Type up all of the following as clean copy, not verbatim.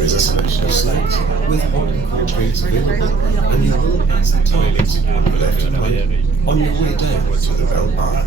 There is a selection of snacks with hot and cold drinks available, and you will pass the toilets on your left and right on your way down to the Bell Bar.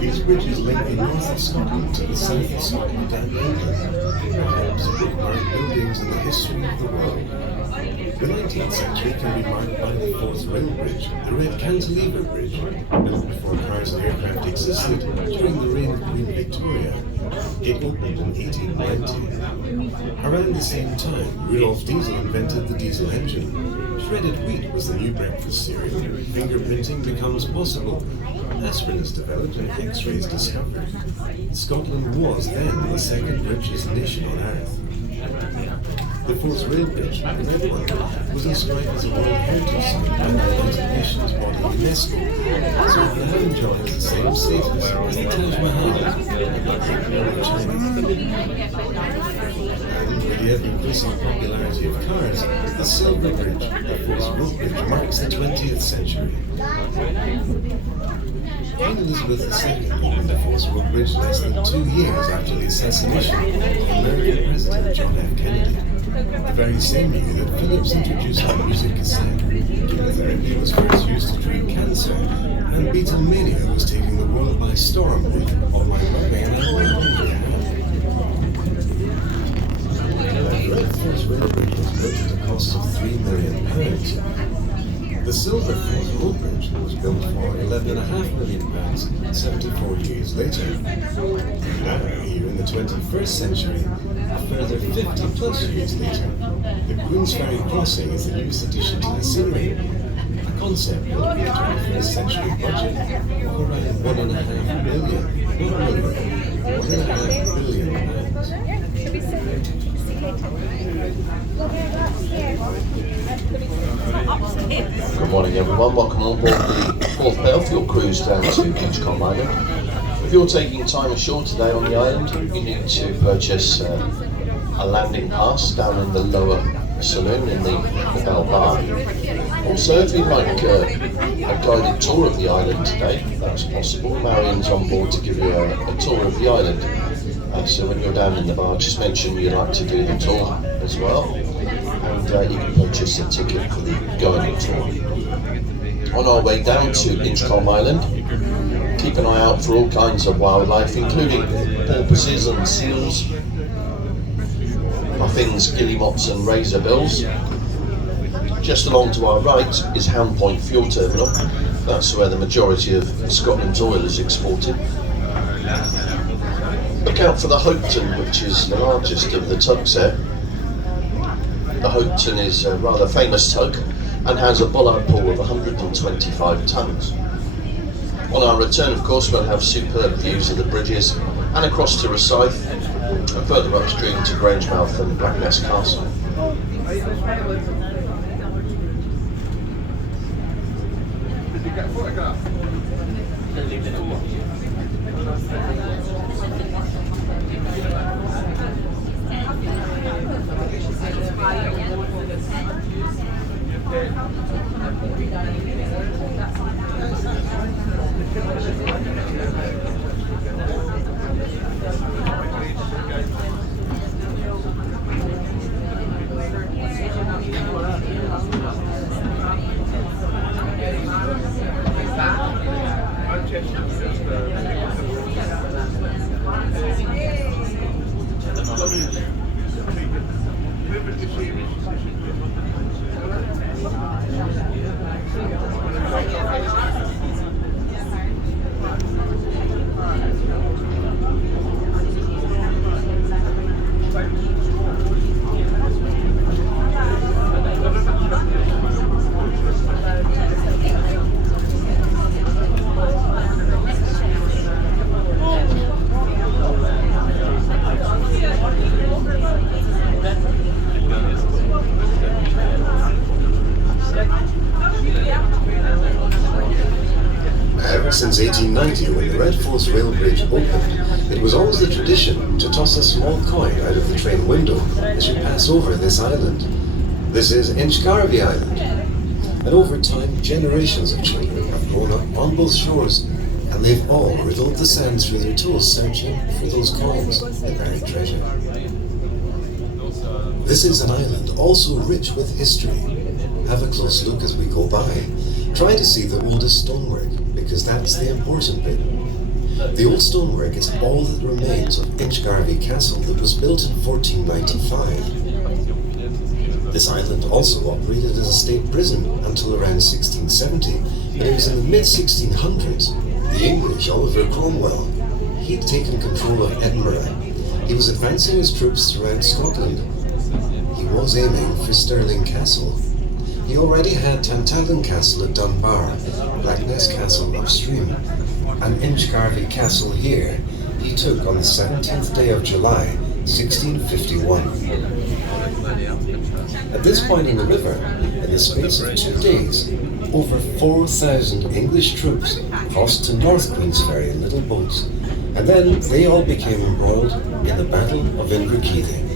These bridges link the north of Scotland to the south of Scotland and England. Perhaps the great buildings in the history of the world. The 19th century can be marked by the Forth Rail Bridge, the Red Cantilever Bridge, built before cars and aircraft existed during the reign of Queen Victoria. It opened in 1890. Around the same time, Rudolf Diesel invented the diesel engine. Shredded wheat was the new breakfast cereal. Fingerprinting becomes possible. Aspirin is developed and X-rays discovered. Scotland was then the second richest nation on earth. The Forth Rail Bridge, the red one, was inscribed as a World Heritage Site by the United Nations body UNESCO, so it now enjoys the same status as the Taj Mahal in China. And with the ever-increasing popularity of cars, the Silver Bridge, the Forth Road Bridge, marks the 20th century. Queen Elizabeth II opened the Forth Road Bridge less than 2 years after the assassination of American President John F. Kennedy. The very same year that Philips introduced the music cassette, chemotherapy was first used to treat cancer, and Beatlemania was taking the world by storm with All My Loving and I Will Hold Your Hand. The Forth Rail Bridge was built at a cost of £3 million. The Silver Forth Road Bridge was built for £11.5 million 74 years later. Now, here in the 21st century, a further 50 plus years later, the Queensferry crossing is the newest addition to the scenery, a concept built with a 21st century budget of around £1.5 billion, not million, £1.5 billion. Good morning everyone, welcome on board the Forth Bellfield cruise down to Inchgarvie Island. If you're taking time ashore today on the island, you need to purchase a landing pass down in the lower saloon in the Bell Bar. Also, if you'd like a guided tour of the island today, that's possible. Marion's on board to give you a tour of the island. So when you're down in the bar, just mention you'd like to do the tour as well, and you can purchase a ticket for the guided tour. On our way down to Inchgarvie Island, keep an eye out for all kinds of wildlife, including porpoises and seals, puffins, guillemots and razorbills. Just along to our right is Hound Point Fuel Terminal. That's where the majority of Scotland's oil is exported. Look out for the Hopetoun, which is the largest of the tugs there. The Hopetoun is a rather famous tug and has a bollard pull of 125 tonnes. On our return, of course, we'll have superb views of the bridges and across to Rosyth and further upstream to Grangemouth and Blackness Castle. Since 1890, when the Red Force Rail Bridge opened, it was always the tradition to toss a small coin out of the train window as you pass over this island. This is Inchgarvie Island. And over time, generations of children have grown up on both shores, and they've all riddled the sand through their toes searching for those coins, the buried treasure. This is an island also rich with history. Have a close look as we go by. Try to see the oldest stonework, because that's the important bit. The old stonework is all that remains of Inchgarvie Castle that was built in 1495. This island also operated as a state prison until around 1670, but it was in the mid-1600s. The English, Oliver Cromwell, he'd taken control of Edinburgh. He was advancing his troops throughout Scotland. He was aiming for Stirling Castle. He already had Tantallon Castle at Dunbar, Blackness Castle upstream, and Inchgarvie Castle here he took on the 17th day of July, 1651. At this point in the river, in the space of 2 days, over 4,000 English troops crossed to North Queensferry in little boats, and then they all became embroiled in the Battle of Inchgarvie.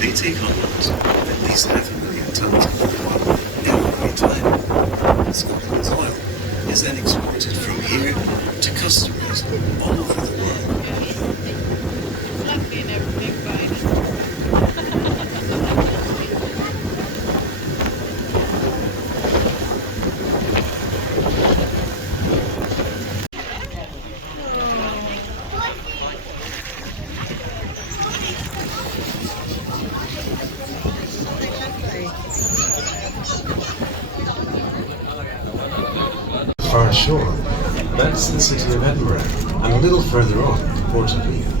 They take on loads of at least 500,000 tons of oil every time. Scotland's oil is then exported from here to customers all over the world. Far ashore, that's the city of Edinburgh, and a little further on, the port of Leith.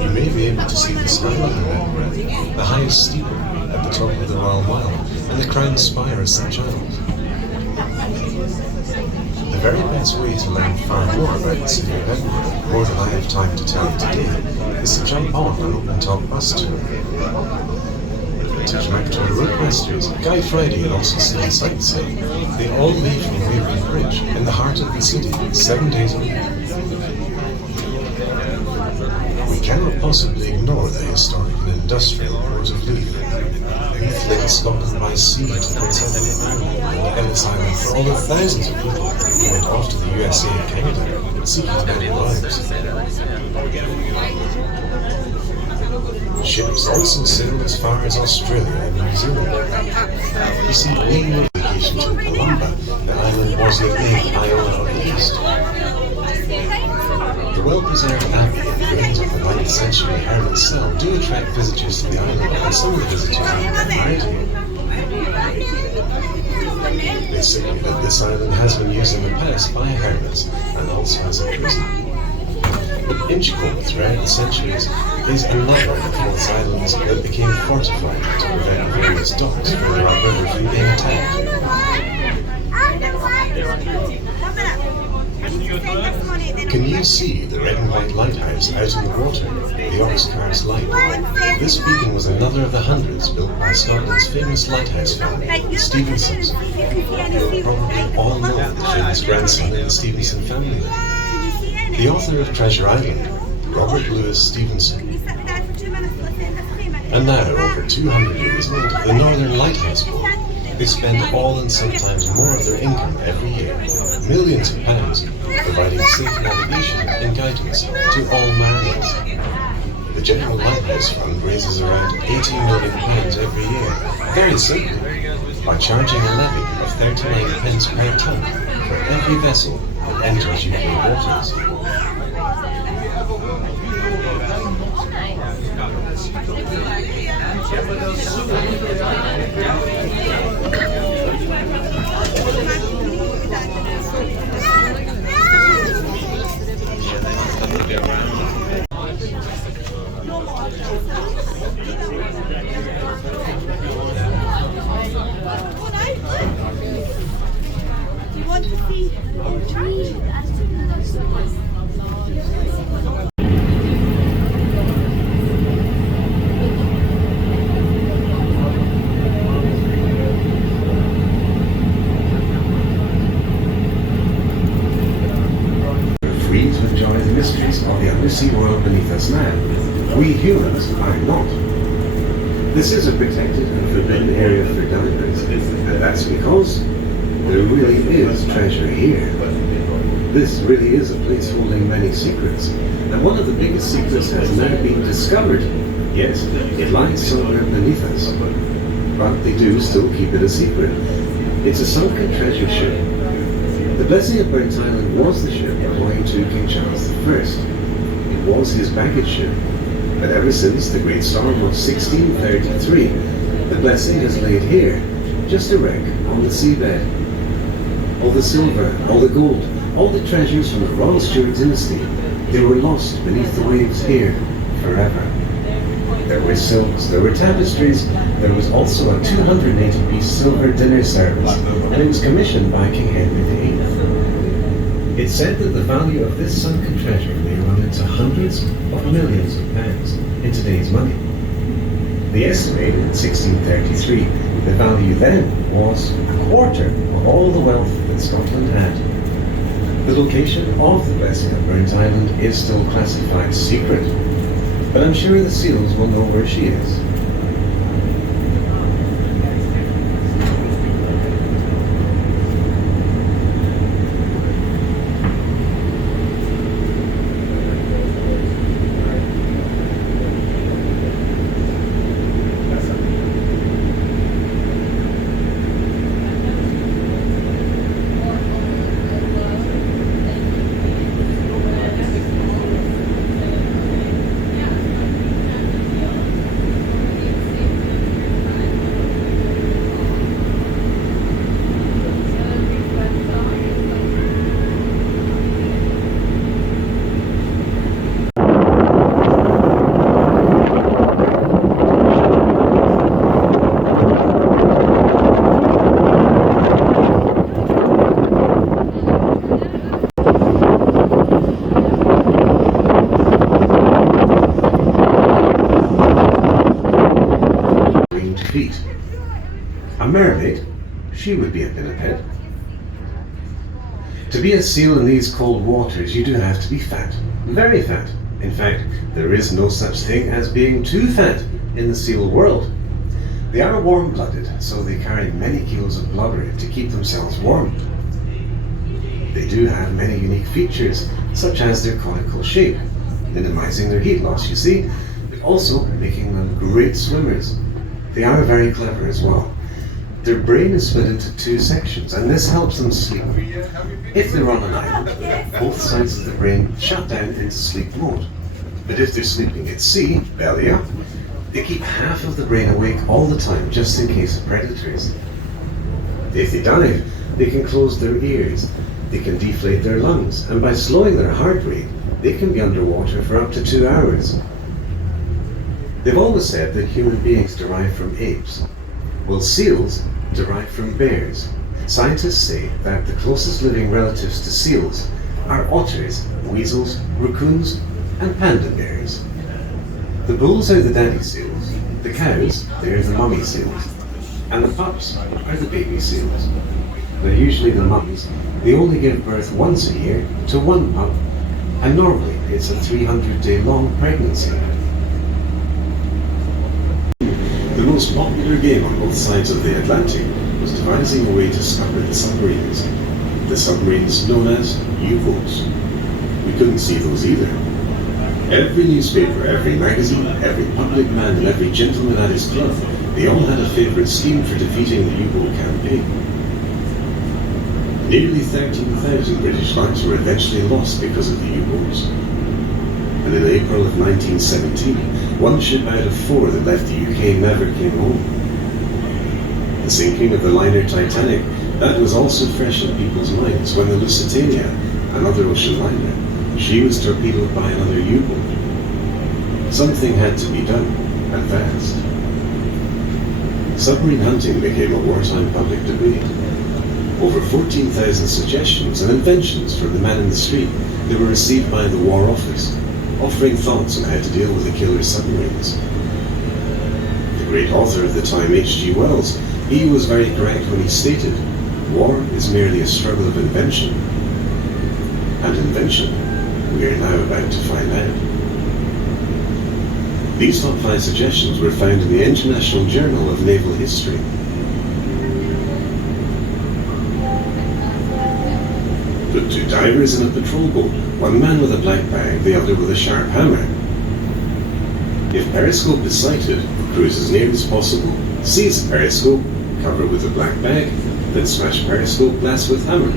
You may be able to see the skyline of Edinburgh, the highest steeple at the top of the Royal Mile, and the crowned spire of St Giles. The very best way to learn far more about the city of Edinburgh, more than I have time to tell you today, is to jump on an open-top bus tour. To connect to our roadmasters, Guy Friday and also City Sightseeing, they all leave from Waverley Bridge in the heart of the city 7 days a week. We cannot possibly ignore the historic and industrial port of Leith. Leith links Scotland by sea to the southern and Ellis Island for all the thousands of people who went off to the USA and Canada seeking better lives. ships also sailed as far as Australia and New Zealand. You see, being a vacation to Columba, the island was nicknamed Iona on the East. The well-preserved abbey and ruins of the 9th century hermit's cell do attract visitors to the island, and some of the visitors even get married here. They say that this island has been used in the past by hermits and also as a prison. Inchgarvie throughout the centuries is another of the false islands that became fortified to prevent various docks further upriver from being attacked. Can you see the red and white lighthouse out in the water, the Oxcar's Light? This beacon was another of the hundreds built by Scotland's famous lighthouse family, the Stevensons. You probably all know the famous grandson of the Stevenson family. The author of Treasure Island, Robert Louis Stevenson. And now, over 200 years later, the Northern Lighthouse Board, they spend all and sometimes more of their income every year, millions of pounds, providing safe navigation and guidance to all mariners. The General Lighthouse Fund raises around £80 million every year, very simply, by charging a levy of 39 pence per tonne for every vessel that enters UK waters. Free to enjoy the mysteries of the undersea world beneath us now. We humans are not. This is a protected and forbidden area for divers, and that's because there really is treasure here. This really is a place holding many secrets, and one of the biggest secrets has now been discovered. Yes, it lies somewhere beneath us, but they do still keep it a secret. It's a sunken treasure ship. The Blessing of Burnt Island was the ship belonging to King Charles I. It was his baggage ship, but ever since the Great Storm of 1633, the Blessing has laid here, just a wreck on the seabed. All the silver, all the gold, all the treasures from the Royal Stuart dynasty, they were lost beneath the waves here forever. There were silks, there were tapestries, there was also a 280-piece silver dinner service, and it was commissioned by King Henry VIII. It's said that the value of this sunken treasure may run into hundreds of millions of pounds in today's money. They estimated in 1633 the value then was a quarter of all the wealth that Scotland had. The location of the Blessing of Burnt Island is still classified secret, but I'm sure the seals will know where she is. Feet. A mermaid, she would be a pinniped. To be a seal in these cold waters, you do have to be fat, very fat. In fact, there is no such thing as being too fat in the seal world. They are warm-blooded, so they carry many kilos of blubber to keep themselves warm. They do have many unique features, such as their conical shape, minimizing their heat loss, you see. But also making them great swimmers. They are very clever as well. Their brain is split into two sections, and this helps them sleep. If they're on an island, both sides of the brain shut down into sleep mode. But if they're sleeping at sea, belly up, they keep half of the brain awake all the time, just in case of predators. If they dive, they can close their ears, they can deflate their lungs, and by slowing their heart rate, they can be underwater for up to 2 hours. They've always said that human beings derive from apes. Well, seals derive from bears. Scientists say that the closest living relatives to seals are otters, weasels, raccoons, and panda bears. The bulls are the daddy seals, the cows, they're the mummy seals, and the pups are the baby seals. Now usually the mums, they only give birth once a year to one pup, and normally it's a 300-day long pregnancy. The most popular game on both sides of the Atlantic was devising a way to scupper the submarines known as U-boats. We couldn't see those either. Every newspaper, every magazine, every public man and every gentleman at his club, they all had a favourite scheme for defeating the U-boat campaign. Nearly 13,000 British lives were eventually lost because of the U-boats. And in April of 1917, one ship out of 4 that left the UK never came home. The sinking of the liner Titanic, that was also fresh in people's minds when the Lusitania, another ocean liner, she was torpedoed by another U-boat. Something had to be done, and fast. Submarine hunting became a wartime public debate. Over 14,000 suggestions and inventions from the man in the street that were received by the War Office, offering thoughts on how to deal with the killer submarines. The great author of the time, H.G. Wells, he was very correct when he stated, "War is merely a struggle of invention." And invention, we are now about to find out. These top 5 suggestions were found in the International Journal of Naval History. Put 2 divers in a patrol boat, one man with a black bag, the other with a sharp hammer. If periscope is sighted, cruise as near as possible, seize the periscope, cover with a black bag, then smash periscope glass with hammer.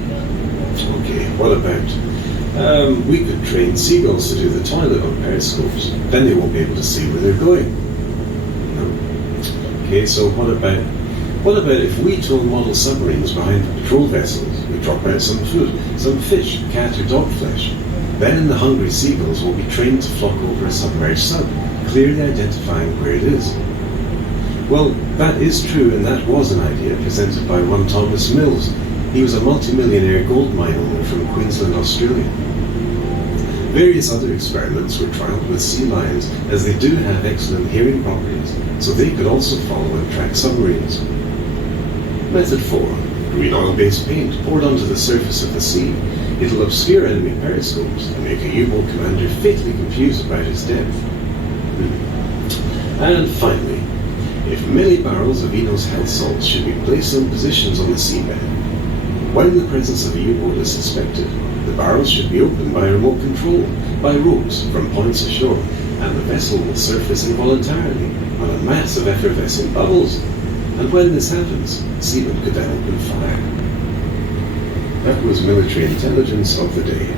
Okay, what about? We could train seagulls to do the toilet on periscopes. Then they won't be able to see where they're going. No. Okay, so what about if we tow model submarines behind the patrol vessels? We drop out some food, some fish, cat or dog flesh. Then the hungry seagulls will be trained to flock over a submerged sub, clearly identifying where it is. Well, that is true, and that was an idea presented by one Thomas Mills. He was a multi-millionaire gold mine owner from Queensland, Australia. Various other experiments were trialled with sea lions, as they do have excellent hearing properties, so they could also follow and track submarines. Method 4. Green oil-based paint poured onto the surface of the sea. It'll obscure enemy periscopes and make a U-boat commander fatally confused about his depth. And finally, if millibarrels of Enos health salts should be placed on positions on the seabed, when the presence of a U-boat is suspected, the barrels should be opened by remote control, by ropes from points ashore, and the vessel will surface involuntarily on a mass of effervescent bubbles. And when this happens, seamen could then open fire. That was military intelligence of the day.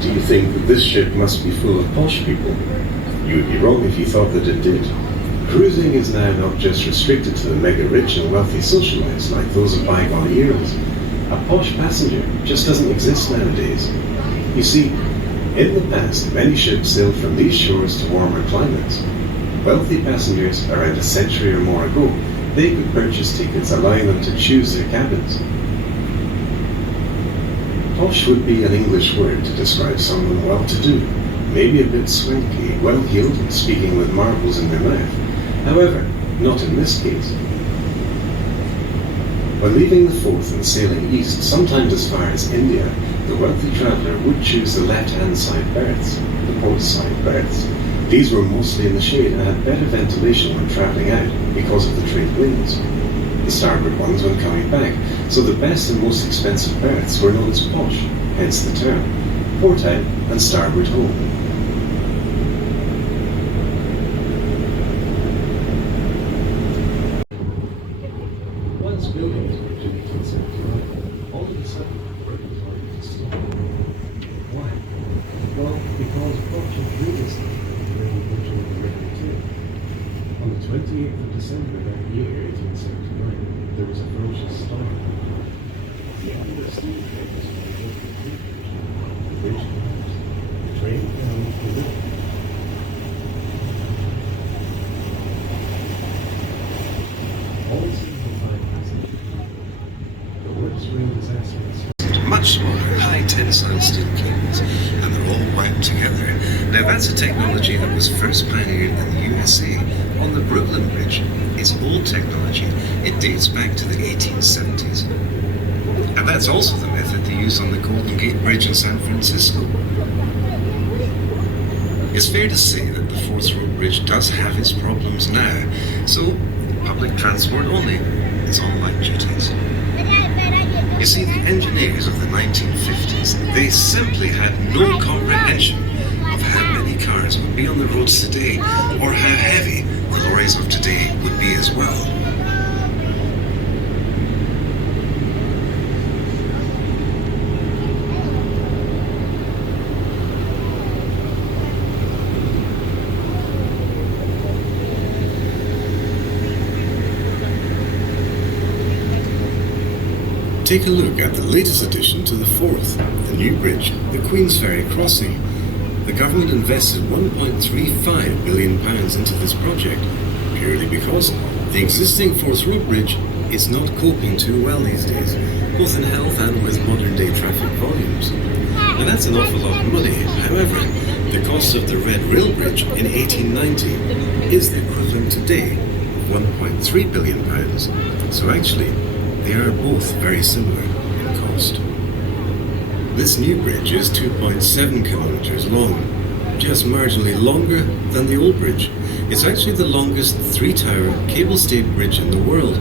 Do you think that this ship must be full of posh people? You would be wrong if you thought that it did. Cruising is now not just restricted to the mega-rich and wealthy socialites like those of bygone eras. A posh passenger just doesn't exist nowadays. You see, in the past, many ships sailed from these shores to warmer climates. Wealthy passengers, around a century or more ago, they could purchase tickets allowing them to choose their cabins. Posh would be an English word to describe someone well-to-do, maybe a bit swanky, well-heeled, and speaking with marbles in their mouth. However, not in this case. When leaving the Forth and sailing east, sometimes as far as India, The wealthy traveller would choose the left-hand side berths, the port side berths. These were mostly in the shade and had better ventilation when travelling out because of the trade winds. The starboard ones when coming back, so the best and most expensive berths were known as posh, hence the term, port out and starboard home. Once building this bridge in 1879, all of a sudden work was ordered to stop. Why? Well, because Portugal previously during the bridge over the River Tame. On the 28th of December that year, 1879, there was a ferocious storm. The Edinburgh steam train was going over the bridge. The bridge collapsed. The train fell into the river. All 75 passengers. The works were in disaster. Much smaller, high tensile steel cables, and they're all wound together. Now that's a technology that was first pioneered in the USA on the Brooklyn Bridge. It's old technology. It dates back to the 1870s. And that's also the method they use on the Golden Gate Bridge in San Francisco. It's fair to say that the Forth Road Bridge does have its problems now, so public transport only is on light duties. You see, the engineers of the 1950s, they simply had no comprehension of how many cars would be on the roads today, or how heavy the lorries of today would be as well. Take a look at the latest addition to the Forth, the new bridge, the Queensferry crossing. The government invested £1.35 billion into this project, purely because the existing Forth Road Bridge is not coping too well these days, both in health and with modern day traffic volumes. Now that's an awful lot of money. However, the cost of the Red Rail Bridge in 1890 is the equivalent today of £1.3 billion. So actually, they are both very similar in cost. This new bridge is 2.7 kilometres long, just marginally longer than the old bridge. It's actually the longest three-tower cable-stayed bridge in the world,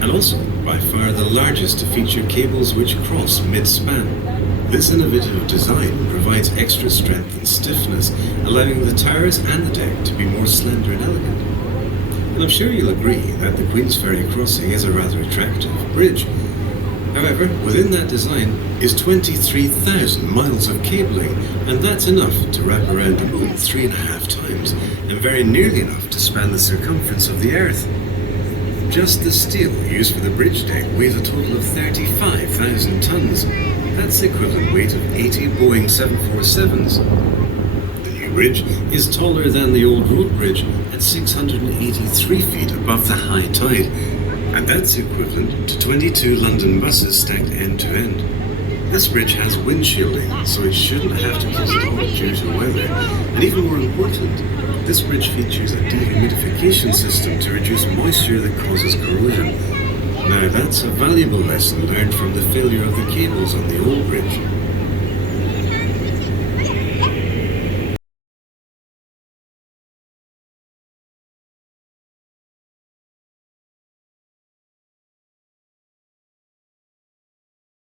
and also by far the largest to feature cables which cross mid-span. This innovative design provides extra strength and stiffness, allowing the towers and the deck to be more slender and elegant. And I'm sure you'll agree that the Queensferry crossing is a rather attractive bridge. However, within that design is 23,000 miles of cabling, and that's enough to wrap around the moon 3.5 times, and very nearly enough to span the circumference of the Earth. Just the steel used for the bridge deck weighs a total of 35,000 tons. That's the equivalent weight of 80 Boeing 747s. Bridge is taller than the old road bridge at 683 feet above the high tide, and that's equivalent to 22 London buses stacked end to end. This bridge has wind shielding, so it shouldn't have to close at all due to weather. And even more important, this bridge features a dehumidification system to reduce moisture that causes corrosion. Now that's a valuable lesson learned from the failure of the cables on the old bridge.